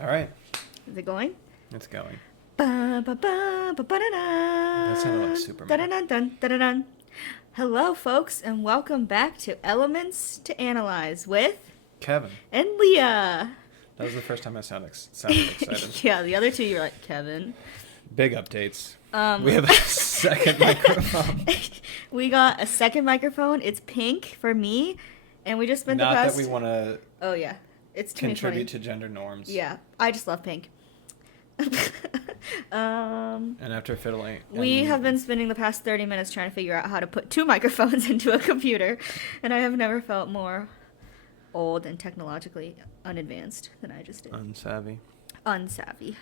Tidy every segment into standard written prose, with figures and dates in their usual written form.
All right. Is it going? It's going. Ba, ba, ba, ba, ba, da, da. That sounded like Superman. Da, da, dun, da, da, dun. Hello, folks, and welcome back to Elements to Analyze with Kevin. and Leah. That was the first time I sounded excited. Yeah, the other two you're like, Kevin. Big updates. We have a second microphone. We got a second microphone. It's pink for me, and we just spent Not the past... that we want to Oh, yeah. It's contribute to gender norms. Yeah, I just love pink. And after fiddling... We have been spending the past 30 minutes trying to figure out how to put two microphones into a computer, and I have never felt more old and technologically unadvanced than I just did. Unsavvy.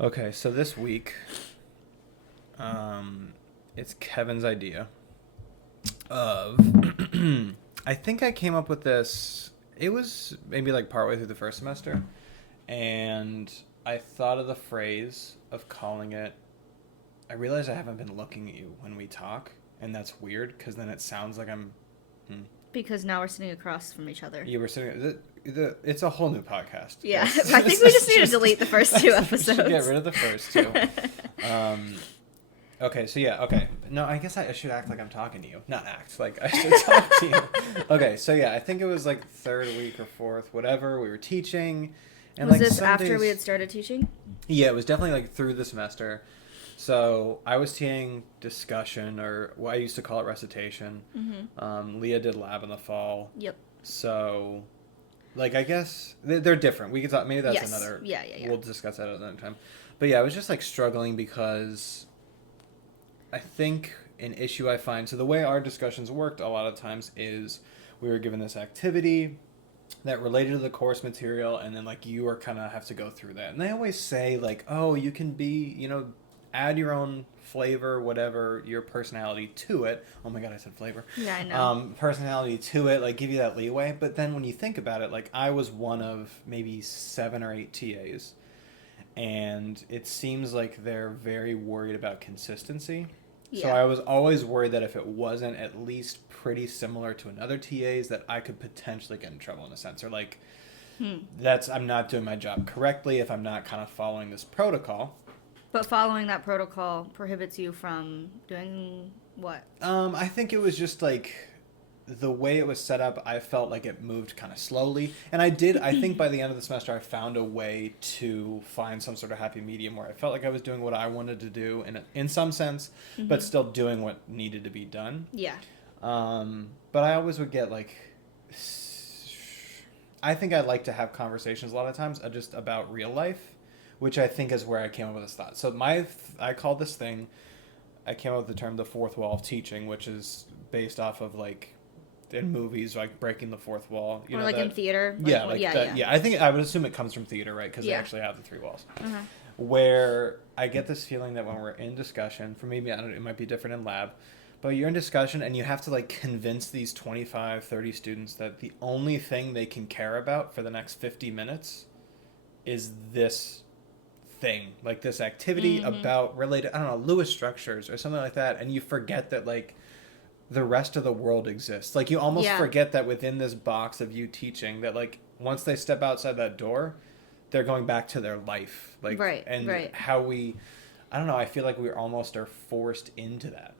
Okay, so this week, it's Kevin's idea of... I think I came up with this... It was maybe like partway through the first semester, and I thought of the phrase of calling it... I realize I haven't been looking at you when we talk, and that's weird, because then it sounds like I'm... Because now we're sitting across from each other. You were sitting... It's a whole new podcast. Yeah, Yes. I think we just need to delete the first two episodes. Get rid of the first two. Okay, so yeah, okay. No, I guess I should act like I'm talking to you. Not act, like I should talk to you. Okay, so yeah, I think it was like third week or fourth, whatever, we were teaching. And Was like this some after days- we had started teaching? Yeah, it was definitely like through the semester. So I was teaching discussion, or what I used to call it recitation. Mm-hmm. Leah did lab in the fall. Yep. So, like, I guess they're different. We could talk, maybe that's Yes. another... Yeah. We'll discuss that at another time. But yeah, I was just like struggling because I think an issue I find, so the way our discussions worked a lot of times is we were given this activity that related to the course material, and then like you were kind of have to go through that. And they always say like, oh, you can be, add your own flavor, whatever, your personality to it. Oh my God, I said flavor. Yeah, I know. Personality to it, like give you that leeway. But then when you think about it, like I was one of maybe 7 or 8 TAs. And it seems like they're very worried about consistency. Yeah. So I was always worried that if it wasn't at least pretty similar to another TA's, that I could potentially get in trouble in a sense. Or like, I'm not doing my job correctly if I'm not kind of following this protocol. But following that protocol prohibits you from doing what? I think it was just like the way it was set up, I felt like it moved kind of slowly. And I think by the end of the semester, I found a way to find some sort of happy medium where I felt like I was doing what I wanted to do in some sense, but still doing what needed to be done. Yeah. But I always would get like... I think I like to have conversations a lot of times just about real life, which I think is where I came up with this thought. So I call this thing, I came up with the term the fourth wall of teaching, which is based off of like in movies, like breaking the fourth wall. Or like in theater. Yeah, I think I would assume it comes from theater, right? Because they actually have the 3 walls. Uh-huh. Where I get this feeling that when we're in discussion, for maybe, I don't know, it might be different in lab, but you're in discussion and you have to like convince these 25, 30 students that the only thing they can care about for the next 50 minutes is this thing, like this activity about related, I don't know, Lewis structures or something like that, and you forget that like the rest of the world exists. Like you almost forget that within this box of you teaching, that like once they step outside that door, they're going back to their life. Like how we, I don't know, I feel like we almost are forced into that.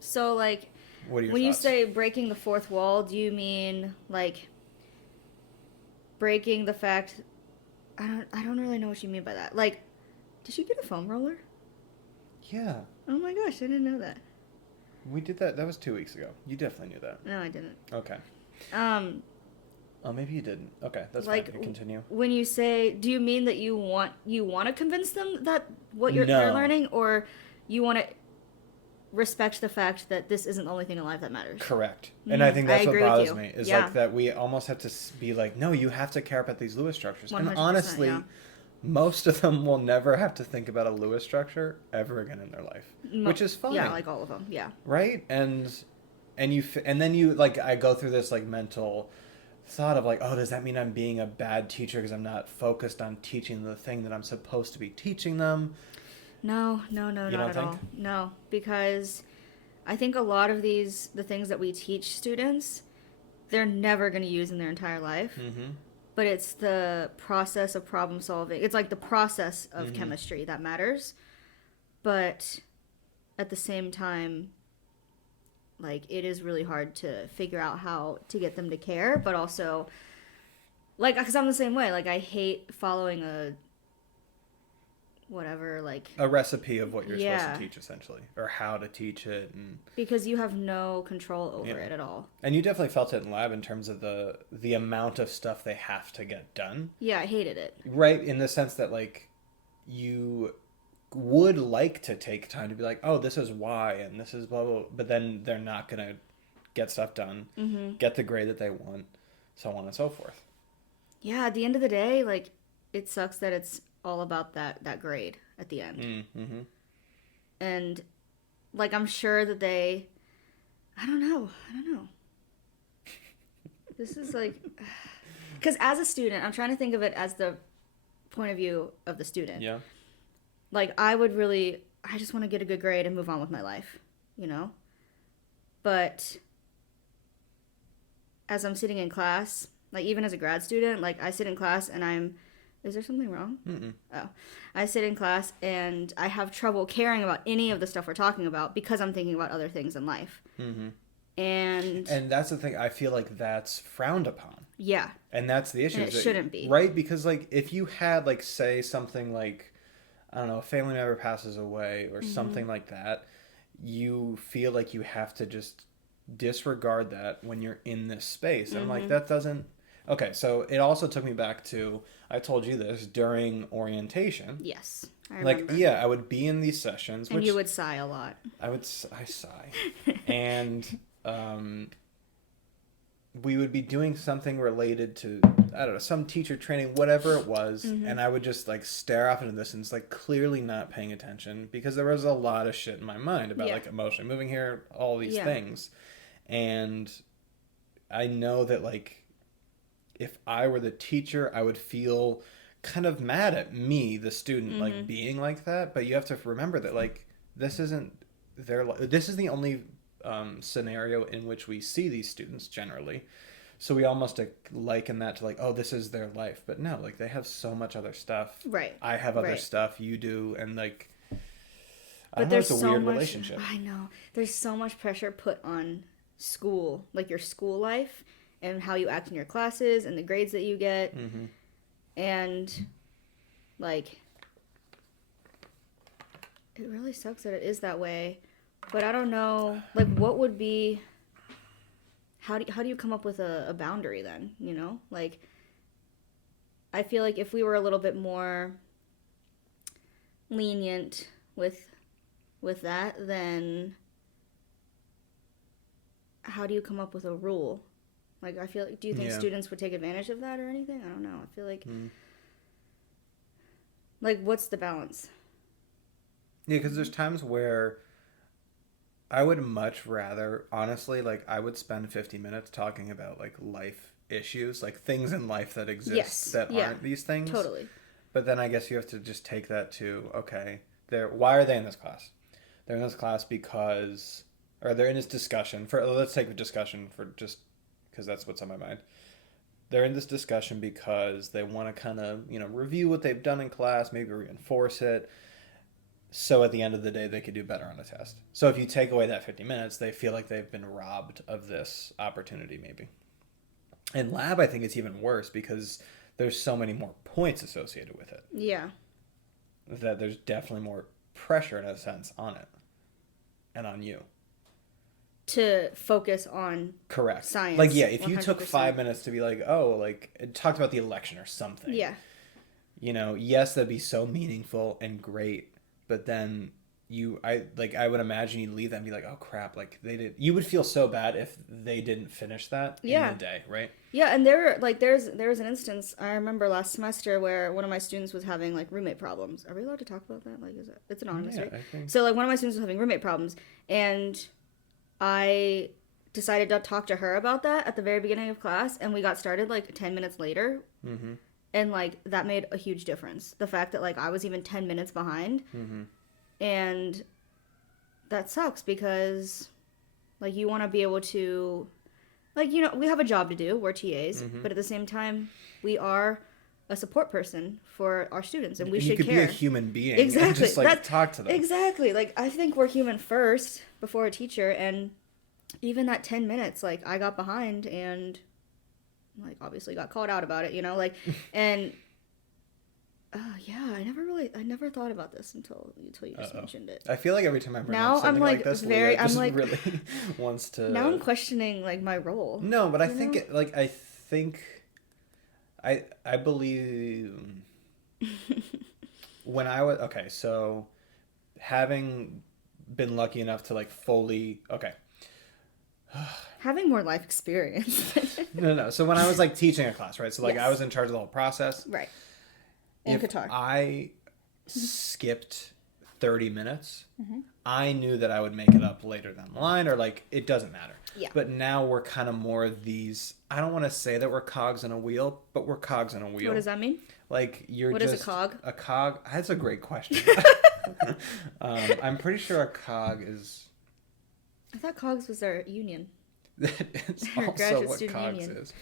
So like what are your when thoughts? you say breaking the fourth wall, do you mean like breaking the fact... I don't really know what you mean by that. Like, did you get a foam roller? Yeah. Oh my gosh, I didn't know that. We did that. That was 2 weeks ago. You definitely knew that. No, I didn't. Okay. Oh, maybe you didn't. Okay, that's like, fine. Continue. When you say, do you mean that you want to convince them that what you're No. learning, or you want to respect the fact that this isn't the only thing in life that matters? Correct. And I think that's what agree with bothers you. me, is Yeah. like that we almost have to be like, no, you have to care about these Lewis structures. And 100%, honestly, yeah. most of them will never have to think about a Lewis structure ever again in their life, which is fine. Yeah, like all of them. Yeah. Right? And then you like, I go through this like mental thought of like, oh, does that mean I'm being a bad teacher because I'm not focused on teaching the thing that I'm supposed to be teaching them? No, not at all. No, because I think a lot of the things that we teach students, they're never going to use in their entire life. but it's the process of problem solving. It's like the process of chemistry that matters. But at the same time, like, it is really hard to figure out how to get them to care, but also, like, because I'm the same way. Like, I hate following a recipe of what you're supposed to teach, essentially, or how to teach it, and because you have no control over it at all. And you definitely felt it in lab in terms of the amount of stuff they have to get done. Yeah, I hated it. Right, in the sense that, like, you would like to take time to be like, oh, this is why, and this is blah, blah, blah, but then they're not going to get stuff done, get the grade that they want, so on and so forth. Yeah, at the end of the day, like, it sucks that it's all about that grade at the end. And, like, I'm sure that I don't know. This is, like, because as a student, I'm trying to think of it as the point of view of the student. Yeah. Like, I just want to get a good grade and move on with my life, you know? But as I'm sitting in class, like, even as a grad student, like, I sit in class and is there something wrong? Mm-mm. Oh. I sit in class and I have trouble caring about any of the stuff we're talking about because I'm thinking about other things in life. And that's the thing. I feel like that's frowned upon. Yeah. And that's the issue. And it shouldn't be. Right? Because, like, if you had, like, say something like, I don't know, a family member passes away or something like that, you feel like you have to just disregard that when you're in this space. And I'm like, that doesn't... Okay, so it also took me back to, I told you this, during orientation. Yes, I remember. Like, yeah, I would be in these sessions. And you would sigh a lot. I sigh. And we would be doing something related to, I don't know, some teacher training, whatever it was, and I would just, like, stare off into the distance, like, clearly not paying attention, because there was a lot of shit in my mind about, like, emotionally moving here, all these things. And I know that, like, if I were the teacher, I would feel kind of mad at me, the student, like, being like that. But you have to remember that, like, this isn't this is the only scenario in which we see these students generally. So we almost liken that to, like, oh, this is their life. But no, like, they have so much other stuff. Right. I have other stuff. You do. And, like, but there's it's a weird relationship. I know. There's so much pressure put on school, like your school life, and how you act in your classes and the grades that you get. And, like, it really sucks that it is that way. But I don't know, like, what would be... How do you come up with a boundary then, you know? Like, I feel like if we were a little bit more lenient with that, then how do you come up with a rule? Like, I feel like, do you think students would take advantage of that or anything? I don't know. I feel like, like, what's the balance? Yeah, because there's times where I would much rather, honestly, like, I would spend 50 minutes talking about, like, life issues, like, things in life that exist that aren't these things. Totally. But then I guess you have to just take that to, okay, why are they in this class? They're in this class because, or they're in this discussion, let's take a discussion for just, because that's what's on my mind. They're in this discussion because they want to kind of, you know, review what they've done in class, maybe reinforce it, so at the end of the day they could do better on a test. So if you take away that 50 minutes, they feel like they've been robbed of this opportunity maybe. In lab, I think it's even worse because there's so many more points associated with it. Yeah. That there's definitely more pressure, in a sense, on it. And on you. To focus on science. Like, yeah, if 100%. You took 5 minutes to be like, oh, like, it talked about the election or something. Yeah. You know, yes, that'd be so meaningful and great, but then I would imagine you'd leave that and be like, oh, crap, like, you would feel so bad if they didn't finish that in the day, right? Yeah, and there's an instance, I remember last semester where one of my students was having, like, roommate problems. Are we allowed to talk about that? Like, it's anonymous, right? I think. So, like, one of my students was having roommate problems, and I decided to talk to her about that at the very beginning of class, and we got started, like, 10 minutes later. And, like, that made a huge difference. The fact that, like, I was even 10 minutes behind. And that sucks because, like, you want to be able to Like, you know, we have a job to do. We're TAs. Mm-hmm. But at the same time, we are a support person for our students, and we and should you could care. be a human being. Exactly. And just, like, talk to them. Exactly. Like, I think we're human first before a teacher, and even that 10 minutes, like, I got behind and, like, obviously got called out about it, you know? Like, and... yeah, I never thought about this until you just mentioned it. I feel like every time I bring now up something I'm like this, very, Leah I'm just like really wants to. Now I'm questioning like my role. No, but I think I believe when I was so having been lucky enough to like fully having more life experience. No. So when I was like teaching a class, right? So like Yes. I was in charge of the whole process. Right. And if Qatar. I skipped 30 minutes, Mm-hmm. I knew that I would make it up later down the line, or like it doesn't matter. Yeah. But now we're kind of more these. I don't want to say that we're cogs in a wheel, but we're cogs in a wheel. What does that mean? Like you're What just is a cog? A cog. That's a great question. I'm pretty sure a cog is. I thought COGS was their union. It's Their also graduate what student cogs union. is.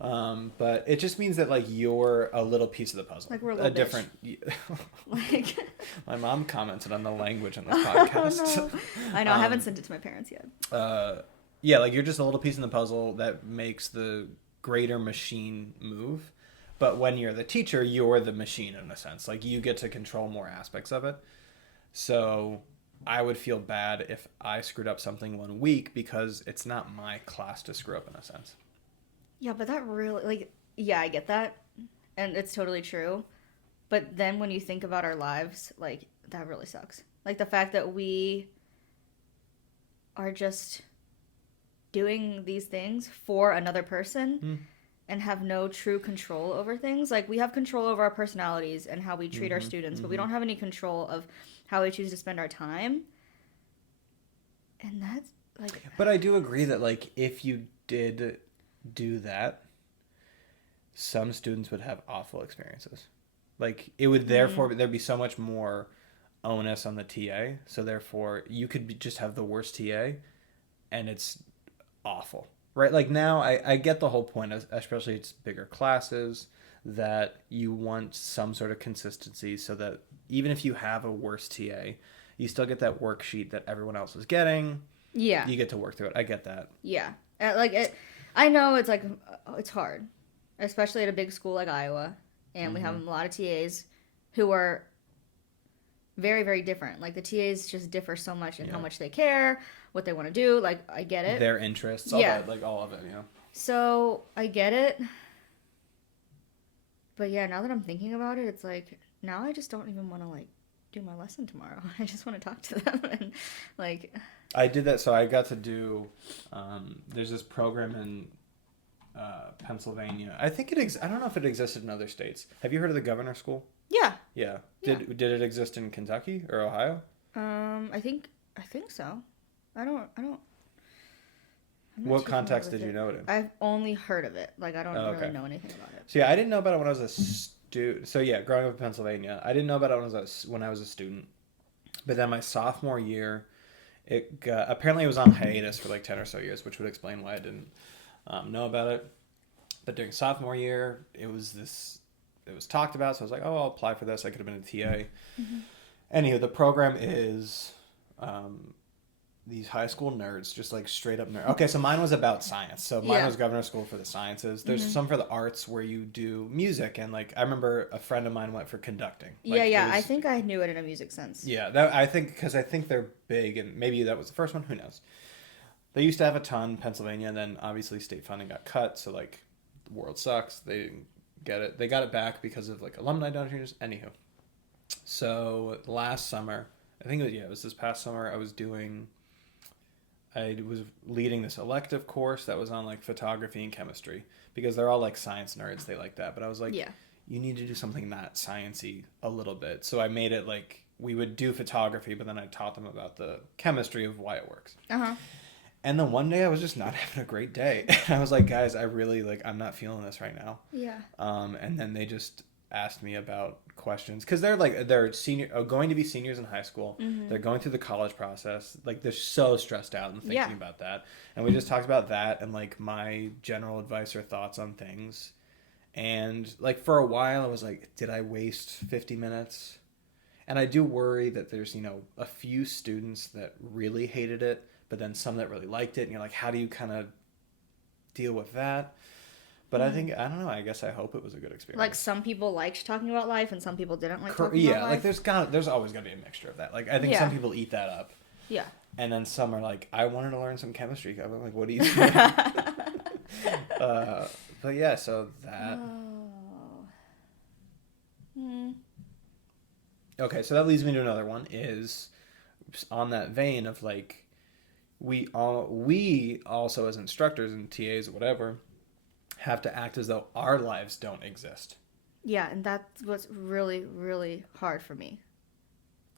But it just means that like you're a little piece of the puzzle. Like we're a little different. Like My mom commented on the language on this podcast. Oh, no. I know. I haven't sent it to my parents yet. Yeah, like you're just a little piece in the puzzle that makes the greater machine move. But when you're the teacher, you're the machine in a sense. Like you get to control more aspects of it. So I would feel bad if I screwed up something 1 week because it's not my class to screw up in a sense. Yeah, but that really, like, yeah, I get that. And it's totally true. But then when you think about our lives, like, that really sucks. Like, the fact that we are just doing these things for another person and have no true control over things. Like, we have control over our personalities and how we treat our students, but we don't have any control of how we choose to spend our time. And that's, like... But I do agree that, like, if you did do that, some students would have awful experiences. Like it would therefore there'd be so much more onus on the TA. So therefore you could just have the worst TA, and it's awful, right? Like now I get the whole point, especially it's bigger classes, that you want some sort of consistency so that even if you have a worse TA, you still get that worksheet that everyone else is getting. Yeah. You get to work through it. I get that. Yeah. I know it's like, it's hard, especially at a big school like Iowa, and we have a lot of TAs who are very, very different. Like, the TAs just differ so much in how much they care, what they want to do. Like, I get it. Their interests, all that, like, all of it, you know? So, I get it. But, yeah, now that I'm thinking about it, it's like, now I just don't even want to, like, do my lesson tomorrow. I just want to talk to them and, like... I did that, so I got to do, there's this program in Pennsylvania. I think I don't know if it existed in other states. Have you heard of the Governor School? Yeah. Yeah. Did it exist in Kentucky or Ohio? I think so. I don't. What context did you know it in? I've only heard of it. Like, I don't really know anything about it. So yeah, I didn't know about it when I was a student. So yeah, growing up in Pennsylvania, I didn't know about it when I was a student. But then my sophomore year, apparently it was on hiatus for like 10 or so years, which would explain why I didn't know about it. But during sophomore year, it was talked about, so I was like, oh, I'll apply for this. I could have been a TA. Anywho, the program is these high school nerds, just like straight up nerd. Okay, so mine was about science. So mine was Governor School for the sciences. There's some for the arts where you do music, and like I remember a friend of mine went for conducting. Like, I think I knew it in a music sense. Yeah, I think they're big, and maybe that was the first one. Who knows? They used to have a ton in Pennsylvania, and then obviously state funding got cut. So like, the world sucks. They didn't get it. They got it back because of like alumni donations. Anywho, so last summer, I think it was this past summer. I was leading this elective course that was on like photography and chemistry, because they're all like science nerds. They like that. But I was like, you need to do something not sciencey a little bit. So I made it like we would do photography, but then I taught them about the chemistry of why it works. And then one day I was just not having a great day. And I was like, guys, I really I'm not feeling this right now. Yeah. And then asked me about questions because they're going to be seniors in high school. Mm-hmm. They're going through the college process. Like they're so stressed out and thinking about that. And we just talked about that and like my general advice or thoughts on things. And like for a while I was like, did I waste 50 minutes? And I do worry that there's, a few students that really hated it, but then some that really liked it. And you're like, how do you kind of deal with that? But I think, I don't know, I guess I hope it was a good experience. Like some people liked talking about life and some people didn't like talking about life. Yeah, like there's always going to be a mixture of that. Like I think some people eat that up. Yeah. And then some are like, I wanted to learn some chemistry. I'm like, what do you do? But yeah, so that. Okay, so that leads me to another one is on that vein of like, we also as instructors and TAs or whatever have to act as though our lives don't exist. Yeah, and that's what's really, really hard for me.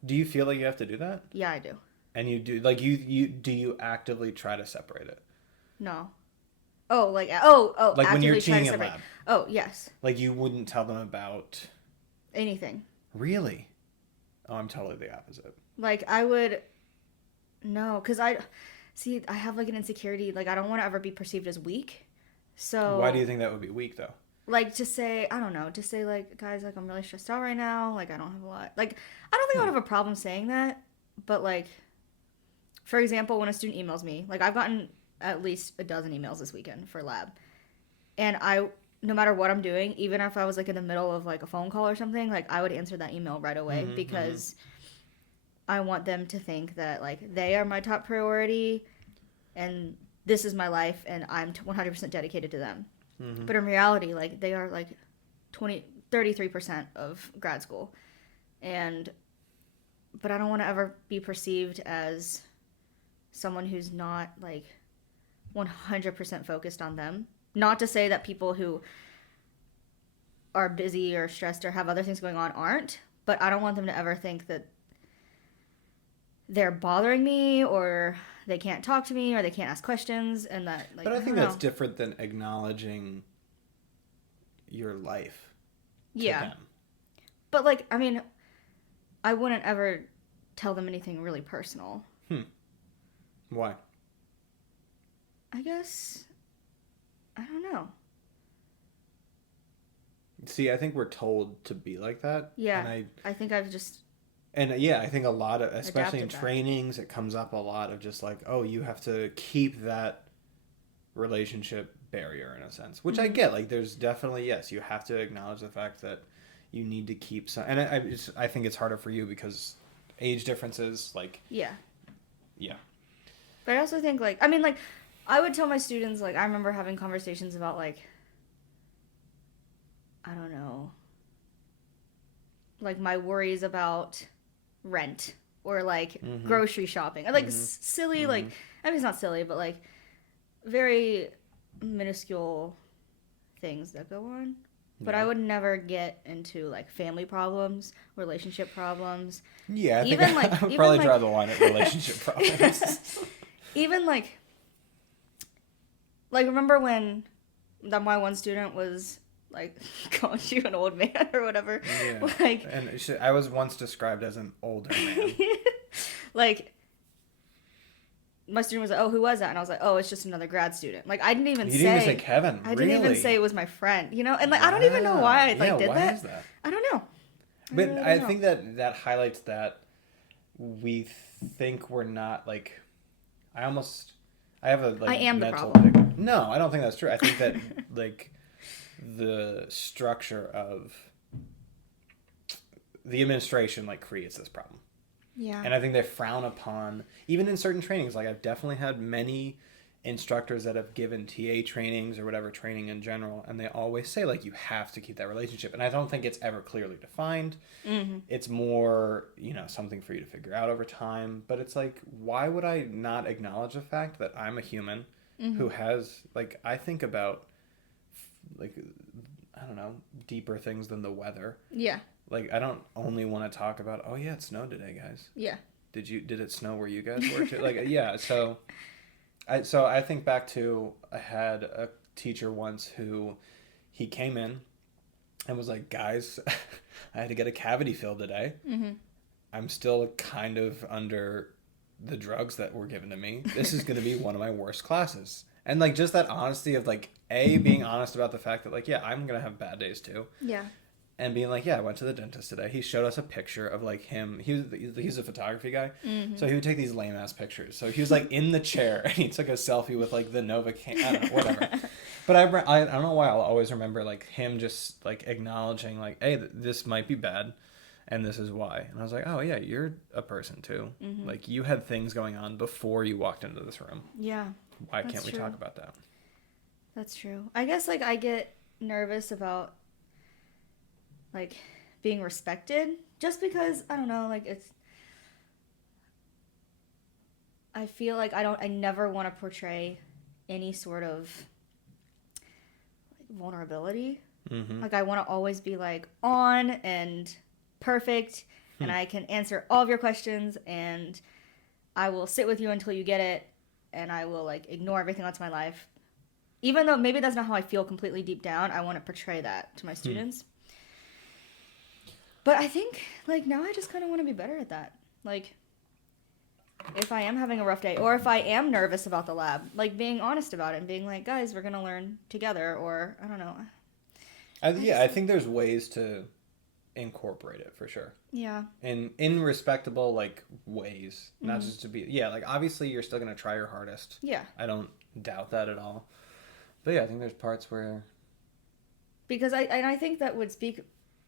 Do you feel like you have to do that? Yeah, I do. And you do, like, do you actively try to separate it? No. Oh, like, oh. Like when you're teaching in lab. Oh, yes. Like you wouldn't tell them about... anything. Really? Oh, I'm totally the opposite. Like, I would... No, because I have, like, an insecurity. Like, I don't want to ever be perceived as weak. So... Why do you think that would be weak, though? Like, just say, I don't know, just say, like, guys, like, I'm really stressed out right now. Like, I don't have a lot. Like, I don't think I would have a problem saying that. But, like, for example, when a student emails me, like, I've gotten at least a dozen emails this weekend for lab. And no matter what I'm doing, even if I was, like, in the middle of, like, a phone call or something, like, I would answer that email right away because I want them to think that, like, they are my top priority and this is my life and I'm 100% dedicated to them. Mm-hmm. But in reality, like, they are, like, 33% of grad school. But I don't want to ever be perceived as someone who's not, like, 100% focused on them. Not to say that people who are busy or stressed or have other things going on aren't, but I don't want them to ever think that they're bothering me or they can't talk to me or they can't ask questions and that, like, but I think that's different than acknowledging your life to them. But, like, I mean, I wouldn't ever tell them anything really personal. Why? I guess, I don't know. See, I think we're told to be like that. Yeah, and I think I've just... And yeah, I think a lot of, especially in trainings, it comes up a lot of just like, oh, you have to keep that relationship barrier in a sense, which I get. Like, there's definitely, yes, you have to acknowledge the fact that you need to keep some, and I think it's harder for you because age differences, like... Yeah. But I also think, like, I mean, like, I would tell my students, like, I remember having conversations about, like, I don't know, like, my worries about rent or, like, grocery shopping. Or, like, silly, like, I mean, it's not silly, but, like, very minuscule things that go on. But I would never get into, like, family problems, relationship problems. Yeah, I think I would probably draw the line at relationship problems. Even, like, remember when my one student was, like, calling you an old man or whatever? Yeah. Like, and I was once described as an older man. Like, my student was like, oh, who was that? And I was like, oh, it's just another grad student. Like, I didn't even say... You didn't even say Kevin, I didn't even say it was my friend, you know? And, like, I don't even know why I, like, did that. Why is that? I don't know. But I think that highlights that we think we're not, like... I have a, like, I am mental... the problem. No, I don't think that's true. I think that, like, the structure of the administration, like, creates this problem. Yeah. And I think they frown upon, even in certain trainings, like, I've definitely had many instructors that have given TA trainings or whatever training in general, and they always say, like, you have to keep that relationship. And I don't think it's ever clearly defined. It's more, something for you to figure out over time. But it's like, why would I not acknowledge the fact that I'm a human who has, like, I think about, like, I don't know, deeper things than the weather. Yeah. Like, I don't only want to talk about, oh yeah, it snowed today, guys. Yeah. Did it snow where you guys were too? Like, yeah, so I think back to, I had a teacher once who, he came in and was like, guys, I had to get a cavity filled today. Mm-hmm. I'm still kind of under the drugs that were given to me. This is going to be one of my worst classes. And like just that honesty of like being honest about the fact that like, yeah, I'm going to have bad days too. Yeah. And being like, yeah, I went to the dentist today. He showed us a picture of like him. He's a photography guy. Mm-hmm. So he would take these lame ass pictures. So he was like in the chair and he took a selfie with like the Nova I don't know, whatever. But I don't know why I'll always remember like him just like acknowledging like, hey, this might be bad. And this is why. And I was like, oh, yeah, you're a person, too. Mm-hmm. Like, you had things going on before you walked into this room. Yeah. Why can't we talk about that? That's true. I guess, like, I get nervous about, like, being respected. Just because, I don't know, like, it's... I feel like I never want to portray any sort of vulnerability. Mm-hmm. Like, I want to always be, like, on and... perfect, and I can answer all of your questions, and I will sit with you until you get it, and I will like ignore everything else in my life. Even though maybe that's not how I feel completely deep down, I want to portray that to my students. But I think like now I just kind of want to be better at that. Like if I am having a rough day, or if I am nervous about the lab, like being honest about it and being like, guys, we're gonna learn together, or I don't know. I think there's ways to incorporate it for sure. Yeah. In respectable like ways, not just to be like obviously you're still gonna try your hardest. Yeah. I don't doubt that at all. But yeah, I think there's parts where because I think that would speak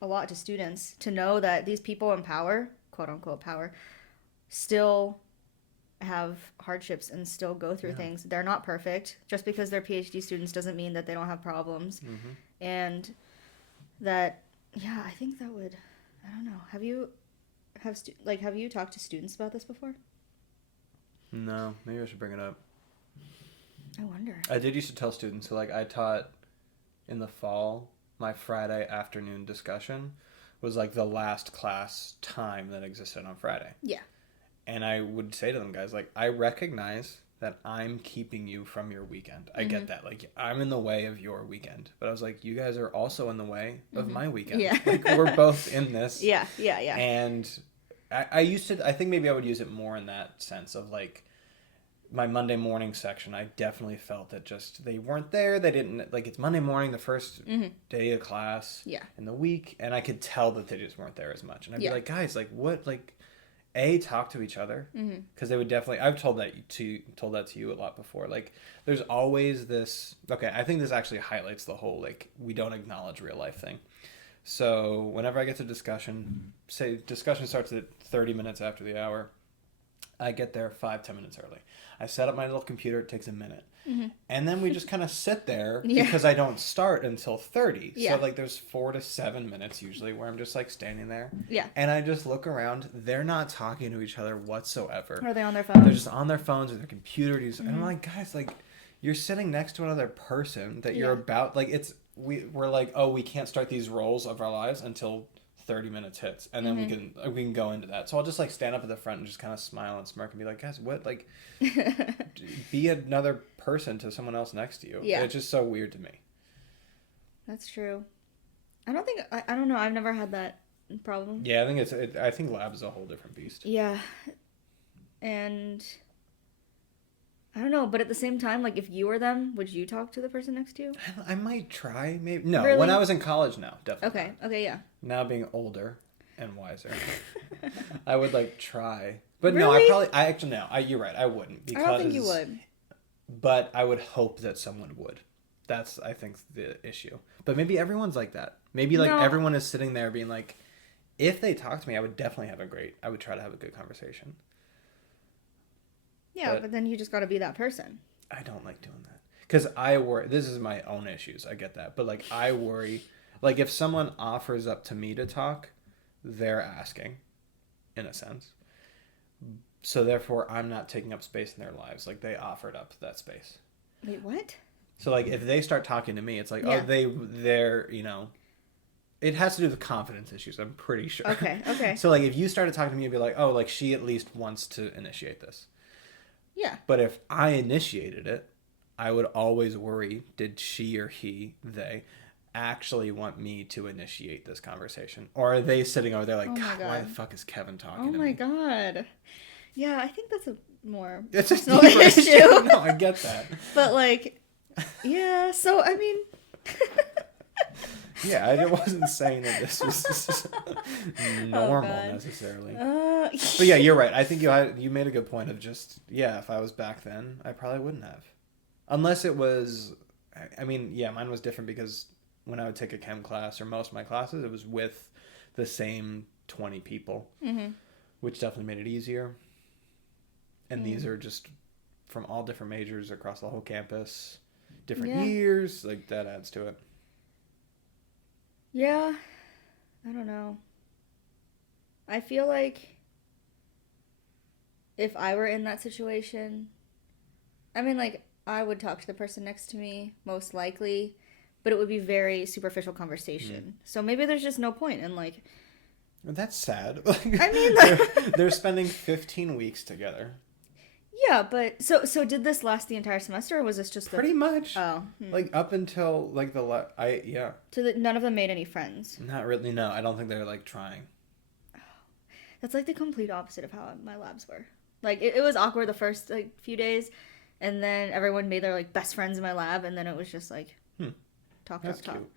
a lot to students to know that these people in power, quote unquote power, still have hardships and still go through things. They're not perfect. Just because they're PhD students doesn't mean that they don't have problems. Mm-hmm. And that I think that would, I don't know. Have you talked to students about this before? No, maybe I should bring it up. I wonder. I did used to tell students, so like I taught in the fall, my Friday afternoon discussion was like the last class time that existed on Friday. Yeah. And I would say to them, guys, like, I recognize that I'm keeping you from your weekend. I get that. Like, I'm in the way of your weekend. But I was like, you guys are also in the way of my weekend. Yeah. Like, we're both in this. Yeah. And I think maybe I would use it more in that sense of, like, my Monday morning section. I definitely felt that just, they weren't there. They didn't, like, it's Monday morning, the first day of class in the week. And I could tell that they just weren't there as much. And I'd be like, guys, like, what, like... talk to each other, because they would definitely. I've told that to you a lot before. Like, there's always this. Okay, I think this actually highlights the whole like we don't acknowledge real life thing. So whenever I get to discussion, say discussion starts at 30 minutes after the hour, I get there 5-10 minutes early. I set up my little computer. It takes a minute. And then we just kind of sit there because I don't start until 30. So like there's 4 to 7 minutes usually where I'm just like standing there. Yeah. And I just look around. They're not talking to each other whatsoever. Are they on their phones? They're just on their phones or their computers. And I'm like, guys, like you're sitting next to another person that you're about. Like we're like, oh, we can't start these roles of our lives until 30 minutes hits, and then we can go into that. So I'll just like stand up at the front and just kind of smile and smirk and be like, guys, what, like be another person to someone else next to you. It's just so weird to me. That's true. I don't know, I've never had that problem. I think I think lab is a whole different beast. And I don't know, but at the same time, like if you were them, would you talk to the person next to you? I might try, maybe. No, really? When I was in college, no, definitely. Okay, yeah. Now being older and wiser, I would like try, but really? You're right, I wouldn't. Because, I don't think you would. But I would hope that someone would. That's I think the issue. But maybe everyone's like that. Maybe like everyone is sitting there being like, if they talk to me, I would definitely I would try to have a good conversation. Yeah, but then you just got to be that person. I don't like doing that. Because I worry, this is my own issues, I get that. But like, I worry, like if someone offers up to me to talk, they're asking, in a sense. So therefore, I'm not taking up space in their lives. Like, they offered up that space. Wait, what? So like, if they start talking to me, it's like, they're, you know, it has to do with confidence issues, I'm pretty sure. Okay. So like, if you started talking to me, you'd be like, oh, like she at least wants to initiate this. Yeah. But if I initiated it, I would always worry, did she or he, they, actually want me to initiate this conversation? Or are they sitting over there like, God, why the fuck is Kevin talking to me? Oh my God. Yeah, I think that's a more it's a personal issue. No, I get that. But like, yeah, so I mean... Yeah, I wasn't saying that this was normal necessarily. But yeah, you're right. I think you made a good point of just, yeah, if I was back then, I probably wouldn't have. Unless it was, I mean, yeah, mine was different because when I would take a chem class or most of my classes, it was with the same 20 people, which definitely made it easier. And these are just from all different majors across the whole campus, different years, like that adds to it. Yeah, I don't know. I feel like if I were in that situation, I mean, like, I would talk to the person next to me, most likely, but it would be very superficial conversation. So maybe there's just no point in, like... That's sad. I mean, they're spending 15 weeks together. Yeah, but so did this last the entire semester, or was this just pretty much? Oh, like up until like So none of them made any friends. Not really. No, I don't think they're like trying. That's like the complete opposite of how my labs were. Like it was awkward the first like few days, and then everyone made their like best friends in my lab, and then it was just like talk. Cute.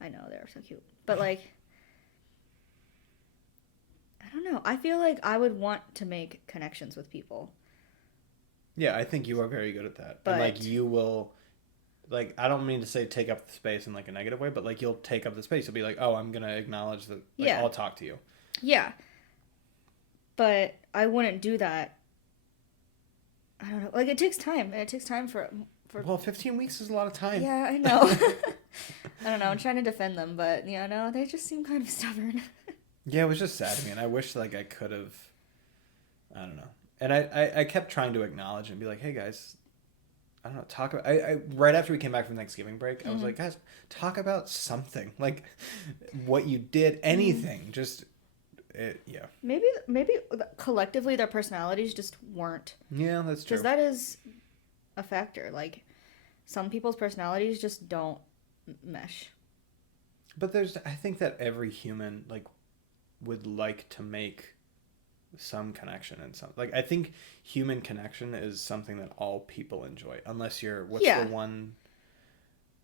I know they were so cute, but like I don't know. I feel like I would want to make connections with people. Yeah, I think you are very good at that. But, and, like, you will, like, I don't mean to say take up the space in, like, a negative way, but, like, you'll take up the space. You'll be like, oh, I'm going to acknowledge that, like, I'll talk to you. Yeah. But I wouldn't do that. I don't know. Like, it takes time. And it takes time for... Well, 15 weeks is a lot of time. Yeah, I know. I don't know. I'm trying to defend them, but, you know, they just seem kind of stubborn. Yeah, it was just sad to me, and I wish, like, I could have, I don't know. And I kept trying to acknowledge and be like, hey, guys, I don't know, talk about... I right after we came back from Thanksgiving break, I was like, guys, talk about something. Like, what you did, anything. Just, yeah. Maybe collectively their personalities just weren't. Yeah, that's true. Because that is a factor. Like, some people's personalities just don't mesh. But I think that every human, like, would like to make... some connection and some like I think human connection is something that all people enjoy unless you're the one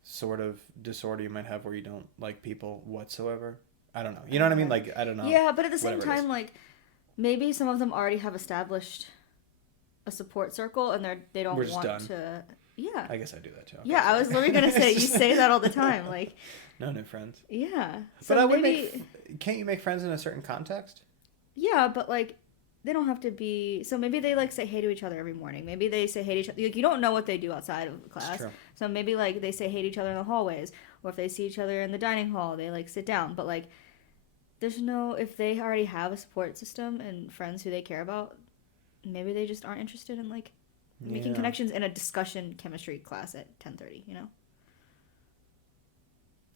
sort of disorder you might have where you don't like people whatsoever. I don't know, you know what I mean, like I don't know. Yeah, but at the same time, like maybe some of them already have established a support circle and they don't want done. To yeah, I guess I do that too. Yeah, I was literally gonna say you say that all the time, like no new friends. Yeah, so but I would can't you make friends in a certain context? Yeah, but like they don't have to be. So maybe they like say hey to each other every morning. Maybe they say hey to each other. Like you don't know what they do outside of class. So maybe like they say hey to each other in the hallways, or if they see each other in the dining hall, they like sit down. But like, there's no if they already have a support system and friends who they care about. Maybe they just aren't interested in like making connections in a discussion chemistry class at 10:30. You know.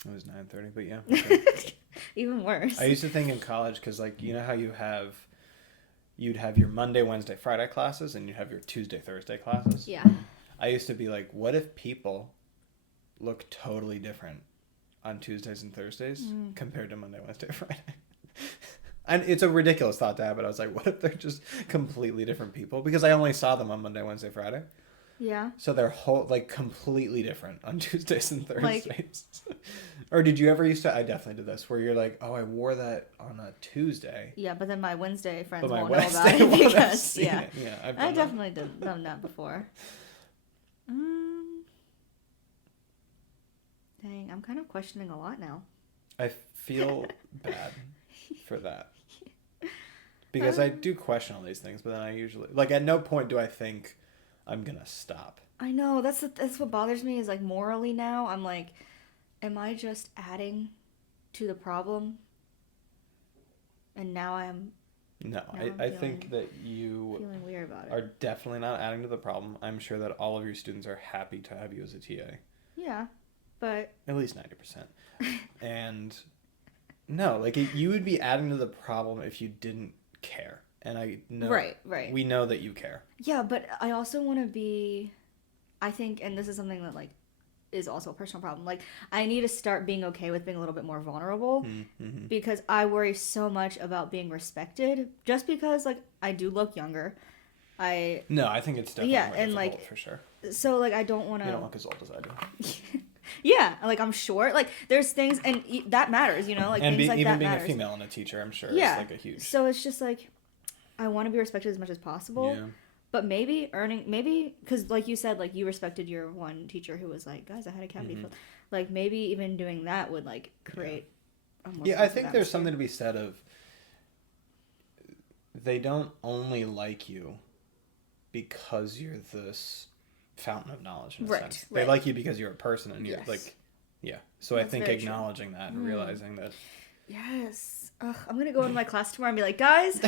It was 9:30, but yeah. Okay. Even worse. I used to think in college because like you know how you'd have your Monday, Wednesday, Friday classes, and you'd have your Tuesday, Thursday classes. Yeah. I used to be like, what if people look totally different on Tuesdays and Thursdays compared to Monday, Wednesday, Friday? And it's a ridiculous thought to have, but I was like, what if they're just completely different people? Because I only saw them on Monday, Wednesday, Friday. Yeah. So they're completely different on Tuesdays and Thursdays. Like, or did you ever I definitely did this, where you're like, oh, I wore that on a Tuesday. Yeah, but then my Wednesday friends won't know about it because, yeah. I definitely done that before. Dang, I'm kind of questioning a lot now. I feel bad for that. Because I do question all these things, but then I usually, like, at no point do I think I'm gonna stop. I know, that's what bothers me is like morally now I'm like, am I just adding to the problem? And now I think that you feeling weird about it. Are definitely not adding to the problem. I'm sure that all of your students are happy to have you as a TA. Yeah, but at least 90%. And no, like you would be adding to the problem if you didn't care. And I know right. We know that you care. Yeah, but I also want to be, I think, and this is something that like is also a personal problem. Like, I need to start being okay with being a little bit more vulnerable because I worry so much about being respected just because, like, I do look younger. No, I think it's definitely more difficult, like, for sure. So, like, I don't want to... You don't look as old as I do. Yeah, like, I'm short. Like, there's things, and that matters, you know? Like, and things like even that being matters. a female and a teacher, I'm sure, is, like, a huge... So, it's just, like, I want to be respected as much as possible. Yeah. But maybe, because, like you said, like, you respected your one teacher who was like, guys, I had a cavity filled. Like, maybe even doing that would, like, create a more... Yeah, I think there's something to be said of... They don't only like you because you're this fountain of knowledge in a sense. They like you because you're a person and you're like, so that's I think acknowledging that and realizing that. Yes. Ugh, I'm gonna go into my class tomorrow and be like, guys,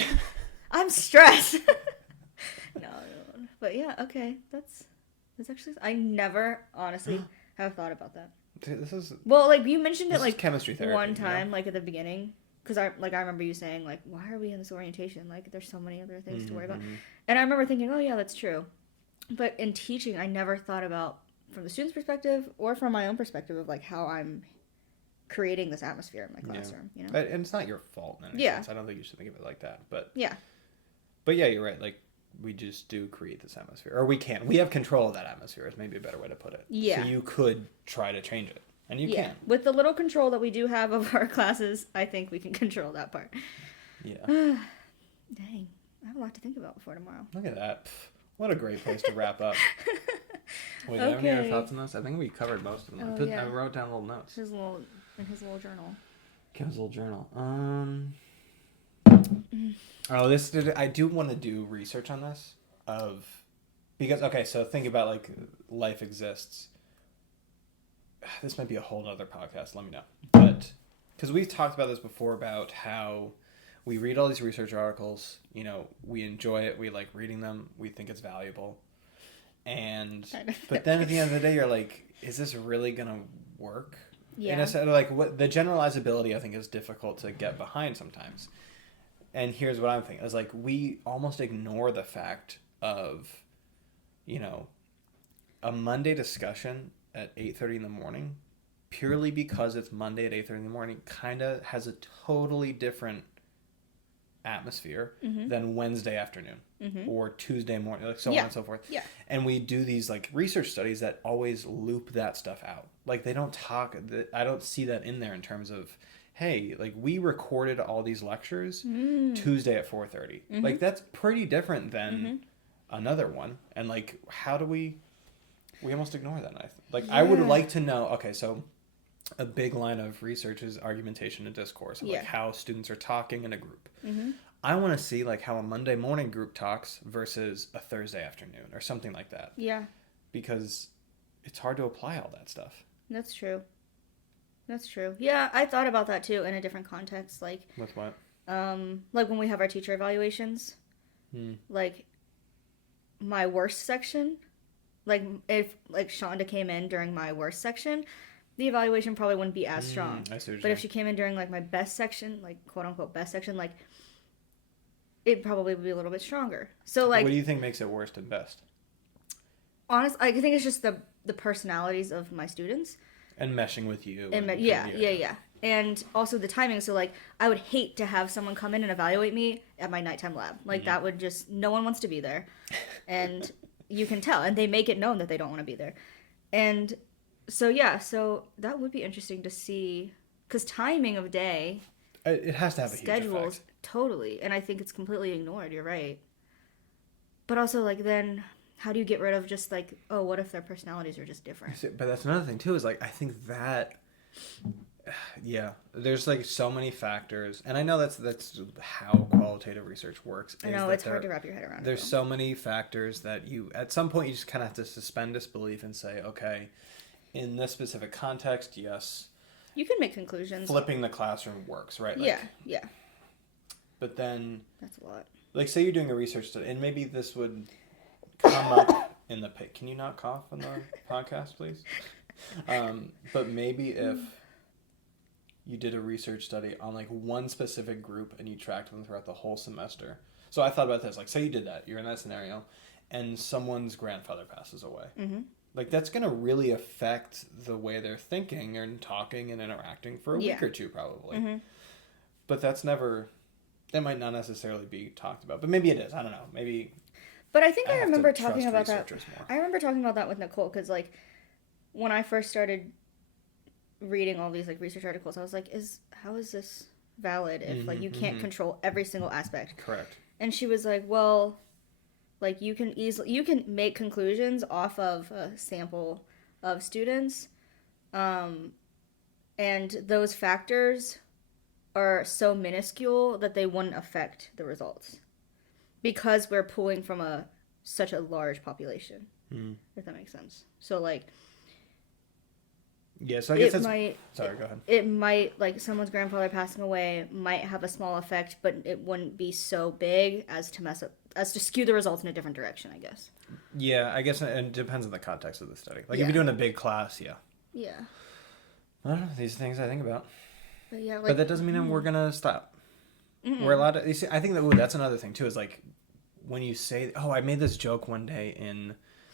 I'm stressed. No, but yeah, okay, that's actually, I never honestly have thought about that. Dude, this is like you mentioned it like chemistry therapy, one time, like at the beginning. Because I remember you saying, like, why are we in this orientation? Like, there's so many other things to worry about. And I remember thinking, oh, yeah, that's true. But in teaching, I never thought about, from the student's perspective or from my own perspective, of, like, how I'm creating this atmosphere in my classroom, you know? And it's not your fault in any sense. I don't think you should think of it like that. But yeah, you're right. Like, we just do create this atmosphere. Or we can. We have control of that atmosphere is maybe a better way to put it. Yeah. So you could try to change it. And you can. With the little control that we do have of our classes, I think we can control that part. Yeah. Dang. I have a lot to think about before tomorrow. Look at that. What a great place to wrap up. Wait, do you have any other thoughts on this? I think we covered most of them. I wrote down little notes. In his little journal. Kevin's little journal. I do want to do research on this. Because, so think about, like, life exists. This might be a whole other podcast, let me know. But, because we've talked about this before about how we read all these research articles, you know, we enjoy it, we like reading them, we think it's valuable. But then at the end of the day, you're like, is this really going to work? Yeah. And like, the generalizability, I think, is difficult to get behind sometimes. And here's what I'm thinking. It's like, we almost ignore the fact of, you know, a Monday discussion at 8:30 in the morning, purely because it's Monday at 8:30 in the morning, kind of has a totally different atmosphere than Wednesday afternoon or Tuesday morning, like so on and so forth. Yeah. And we do these like research studies that always loop that stuff out. Like they don't talk. I don't see that in there in terms of, hey, like we recorded all these lectures Tuesday at 4:30. Like that's pretty different than another one. And like, how do we almost ignore that. I would like to know, okay, so a big line of research is argumentation and discourse, of like how students are talking in a group. I want to see like how a Monday morning group talks versus a Thursday afternoon or something like that. Yeah. Because it's hard to apply all that stuff. That's true. Yeah, I thought about that too in a different context. Like, with what? Like when we have our teacher evaluations, like my worst section, like if like Shonda came in during my worst section, the evaluation probably wouldn't be as strong. But if she came in during like my best section, like quote unquote best section, like it probably would be a little bit stronger. So like, what do you think makes it worst and best? Honestly, I think it's just the personalities of my students. And meshing with you. Yeah. And also the timing. So, like, I would hate to have someone come in and evaluate me at my nighttime lab. Like, that would just... No one wants to be there. And you can tell. And they make it known that they don't want to be there. And so, yeah. So, that would be interesting to see. Because timing of day... It has to have a huge effect. Totally. And I think it's completely ignored. You're right. But also, like, then... How do you get rid of just like, oh, what if their personalities are just different? But that's another thing too, is like, I think that, yeah, there's like so many factors. And I know that's how qualitative research works. I know, it's hard to wrap your head around. There's so many factors that you, at some point, you just kind of have to suspend disbelief and say, okay, in this specific context, yes. You can make conclusions. Flipping the classroom works, right? Like, yeah. But then. That's a lot. Like, say you're doing a research study, and maybe this would come up in the pit. Can you not cough on the podcast, please? But maybe if you did a research study on like one specific group and you tracked them throughout the whole semester. So I thought about this. Like, say you did that. You're in that scenario, and someone's grandfather passes away. like that's going to really affect the way they're thinking and talking and interacting for a week or two probably. Mm-hmm. But that might not necessarily be talked about. But maybe it is. I don't know. Maybe. But I think I remember talking about that. I remember talking about that with Nicole because, like, when I first started reading all these, like, research articles, I was like, how is this valid if, like, you can't control every single aspect? Correct. And she was like, well, like, you can make conclusions off of a sample of students, and those factors are so minuscule that they wouldn't affect the results because we're pulling from such a large population. If that makes sense. So, like, yeah, so I guess sorry, go ahead. It might, like, someone's grandfather passing away might have a small effect, but it wouldn't be so big as to skew the results in a different direction, I guess. Yeah, I guess it depends on the context of the study. Like, if you're doing a big class, yeah. Yeah. I don't know, these things I think about. But yeah, like, but that doesn't mean that we're gonna stop. We're allowed to. You see, I think that that's another thing too. Is like when you say, "Oh, I made this joke one day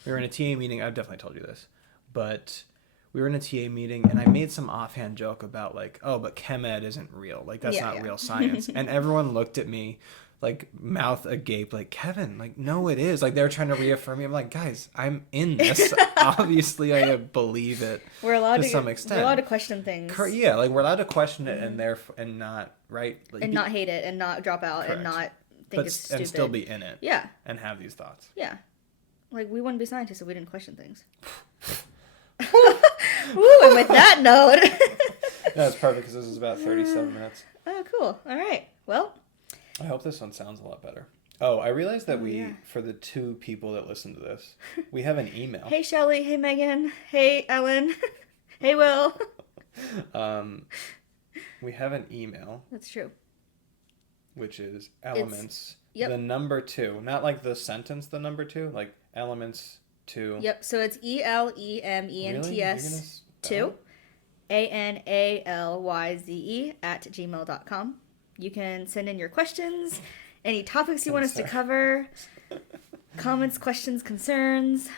we were in a TA meeting." I've definitely told you this, but we were in a TA meeting and I made some offhand joke about like, "Oh, but chem ed isn't real. Like that's not real science." And everyone looked at me like mouth agape, like, "Kevin, like no, it is." Like they're trying to reaffirm me. I'm like, guys, I'm in this. Obviously, I believe it. We're allowed to some extent. We're allowed to question things. Yeah, like we're allowed to question it and not right. Like, and not hate it and not drop out and not think it's stupid. And still be in it. Yeah. And have these thoughts. Yeah. Like we wouldn't be scientists if we didn't question things. Ooh, and with that note. That's perfect because this is about 37 minutes. Oh, cool. All right. Well. I hope this one sounds a lot better. Oh, I realized that for the 2 people that listen to this, we have an email. Hey, Shelly. Hey, Megan. Hey, Ellen. Hey, Will. We have an email. That's true. Which is elements. The number 2. Not like the sentence, the number 2. Like elements 2. Yep. So it's ELEMENTS 2. ANALYZE @gmail.com. You can send in your questions, any topics you want us to cover, comments, questions, concerns,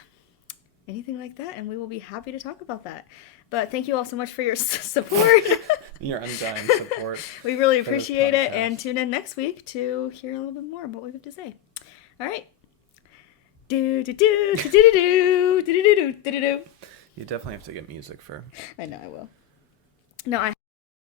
anything like that, and we will be happy to talk about that. But thank you all so much for your support. Your undying support. We really appreciate it, and tune in next week to hear a little bit more about what we have to say. All right. Do do do do do do do do do do do. You definitely have to get music for. I know I will. No, I.